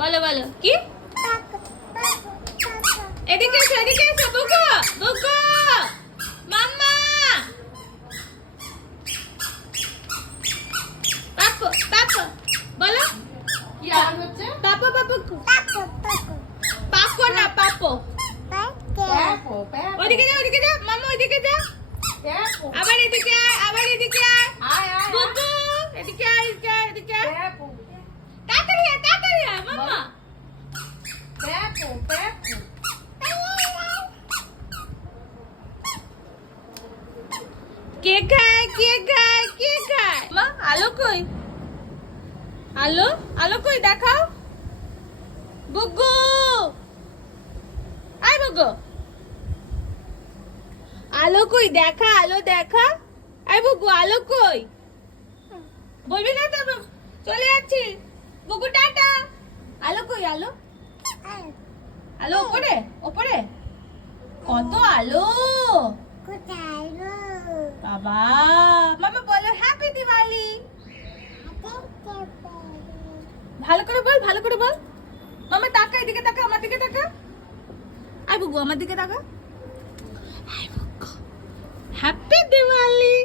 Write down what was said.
বলো বলো কি? এদিকে এসো, এদিকে এসো। বুকু বুকু মাম্মা পাপু পাপু বলো কি আওয়াজ হচ্ছে? পাপু পাপু পাপু না পাপু। প্যাপো প্যাপো ওইদিকে যা, ওইদিকে যা মাম্মা, ওইদিকে যা। প্যাপো আবার এদিকে আয়, আবার এদিকে আয়। আয় আয় বুকু এদিকে আয়, এদিকে আয়, এদিকে আয়। প্যাপো তাড়াতাড়ি আয়, তাড়াতাড়ি আয় মাম্মা। প্যাপো প্যাপো কে খায়, কে খায়, কে খায়? মা আলো কই? আলো আলো কই দেখাও। বুগু আয় বুগু, আলো কই দেখা, আলো দেখা। আয় বুগু আলো কই? বলবি না তো, চলে যাচ্ছি। বুগু টাটা। আলো কই আলো? আলো ওপরে, ওপরে কত আলো বাবা। মামা বলো হ্যাপি দিওয়ালি। ভালো করে বল, ভালো করে বল। মামা তাকা, এদিকে তাকা, আমার দিকে তাকা। আয় বুগু আমার দিকে তাকা। আয় বুগু হ্যাপি দিওয়ালি।